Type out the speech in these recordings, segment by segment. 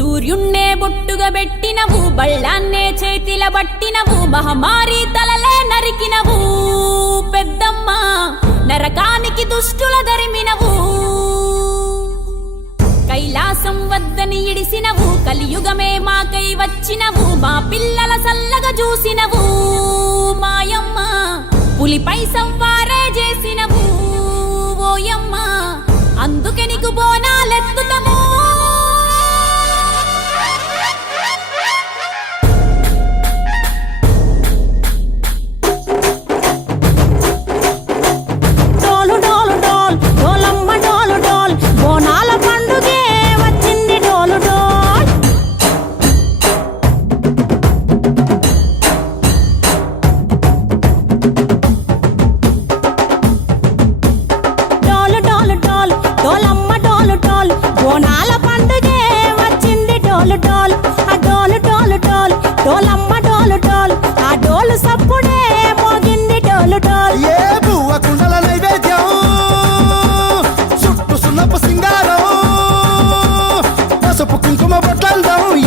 సూర్యున్నే బొట్టుగా పెట్టినవు, బళ్ళాన్నే చేతిల బట్టినవు, మహమారి తలలే నరికినవు పెద్దమ్మ, నరకానికి దుష్టుల దరిమినవు. కైలాసం వద్దని ఇడిసినవు, కలియుగమే మాకై వచ్చినవు, మా పిల్లల సల్లగా చూసినవు మాయమ్మ, పులిపై సవ్వారే చేసినవు ఓయమ్మ, అందుకే నీకు బోనాలెత్తుతము.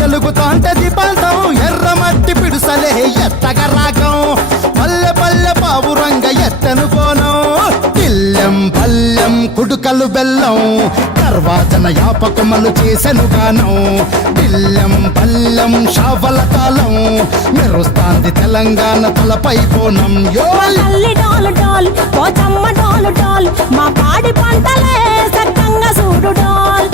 ఎలుగుతాంటే దీపాంతం ఎర్రమట్టి పిడుసలే ఎత్తగా రాగం, పల్లె పల్లె పావురంగ ఎత్తను కోనం, ఇల్లెం పల్లెం కుడుకలు బెల్లం, కర్వాచన యాపకమలు చేసెను గానం, ఇల్లెం పల్లెం షావల కాలం, మెరుస్తాంది తెలంగాణ తలపై కోణం. మా పాడి పంటలే సక్కంగా చూడు డోల్.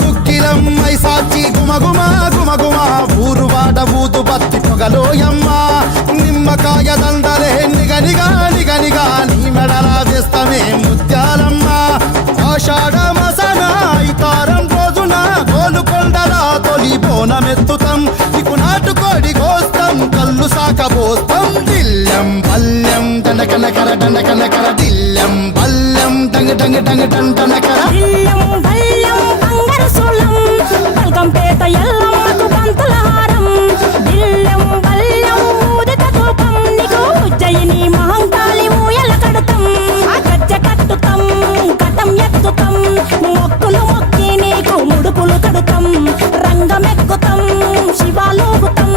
దుక్కిలమ్మై సాచి గుమగుమ గుమగుమ, ఊరు వాడ ఊదు బత్తి పొగలోయమ్మ, నిమ్మకాయ దండలే నిగనిగా నిగనిగా, నీ మెడలా వేస్తమే ముత్యాలమ్మ. ఆషాఢ మాసన ఇతారం రోజున గోలుకొండలా తొలి బోనమెత్తుతాం, నీకు నాటుకోడి కోస్తాం, కళ్ళు సాకబోస్తాం. దిల్లెం పల్లెం దండకనకర దండకనకర, దిల్లెం పల్లెం డంగ డంగ డంగ డండనకర. పల్కంపేట ఎల్లమ్మకు పంతుల హారం, బిల్లెం బల్లెం ఊదిత ధూపం, నీకు ఉజ్జయిని మహంకాళి ఊయల కడతాం, గజ్జ కట్టుతాం కటం ఎత్తుతాం, మొక్కులు మొక్కి నీకు ముడుపులు కడుతాం, రంగమెక్కుతాం శివాలోగుతాం,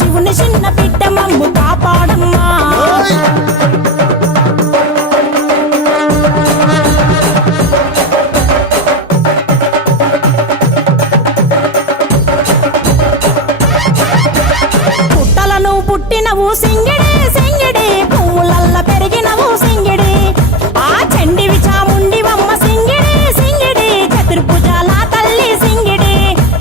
శివుని చిన్న బిడ్డ మమ్ము కాపాడమ్మా. పుట్టినవు సింగిడి సింగిడి, పువ్వులల్ల పెరిగినవు సింగిడి, ఆ చండివి చాముండివమ్మ సింగిడి సింగిడి, చతుర్భుజాల తల్లి సింగిడి.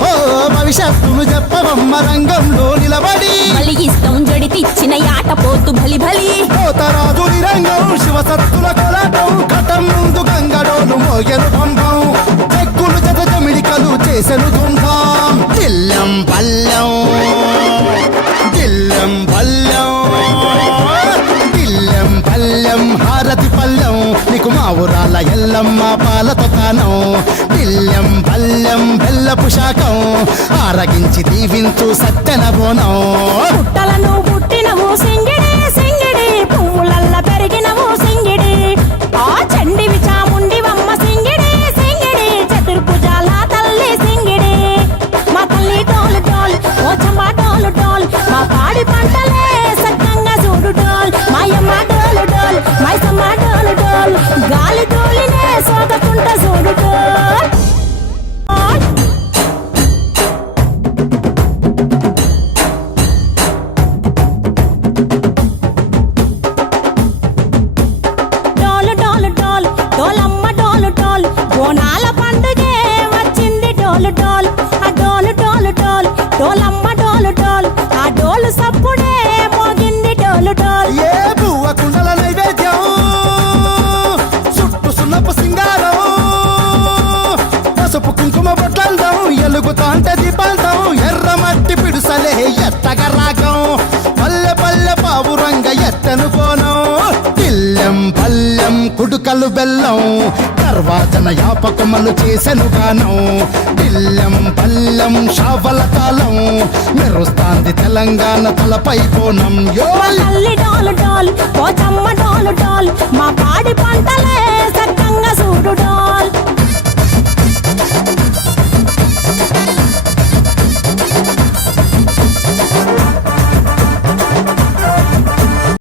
ఓ భవిష్యత్తును చెప్పవమ్మ రంగంలో నిలబడి, బలిగిస్తాం జడితిచ్చిన యాట పోతు బలి బలి, పోతరాజు రంగం శివసత్తుల కొలటం, కటం ముందు గంగడోలు మోయను పంపం, చెక్కులు జత జమిడికలు చేసెను దుంభం. దిల్లెం పల్లెం దిల్లెం పల్లెం దిల్లెం పల్లెం హారతి పల్లెం, నీకు మా ఊరాల ఎల్లమ్మ పాలతో కానం, దిల్లెం పల్లెం బెల్లపు శాఖం, ఆరగించి దీవించు సత్తెన బోనం. పుట్టలను పుట్టినవు సింగిడి సింగిడి, పువ్వులల్ల పెరిగినవు సింగిడి, ఆ చండివి చాముండివమ్మ సింగిడి సింగిడి, చతుర్భుజాల తల్లి సింగిడి. మా తల్లి డోలు డోల్ ఓ చంబా డోలు డోల్, మా పాడి పంటలే సక్కంగా చూడు డోల్, మాయమ్మ డోలు డోల్ మైసమ్మ డోలు డోల్, గాలి డోలినే సోదకుంట చూడు డోల్. డోలు డోలు డోల్ డోలమ్మ డోలు డోల్, బోనాల పండుగే వచ్చింది డోలు డోల్, ఆ డోలు డోలు డోల్ డోలమ్మ డోలు డోల్, ఆ డోలు సప్పుడే మోగింది డోలు డోల్. ఏ బువ్వ కుండల నైవేద్యం, చుట్టు సున్నపు సింగారం, పసుపు కుంకుమ బొట్లందం, ఎలుగుతాంటే దీపాంతం ఎర్రమట్టి పిడుసలే ఎత్తగా రాగం, పల్లె పల్లె పావురంగ చుక్కలు బెల్లం తర్వాతన యాపకమలు చేసెను గానం బిల్లం పల్లెం షావల కాలం మెరుస్తాంది తెలంగాణ తలపై బోనం యో మా తల్లి డోలు డోల్ పోచమ్మ డోలు డోల్ మా పాడి పంటలే సక్కంగా చూడు డోల్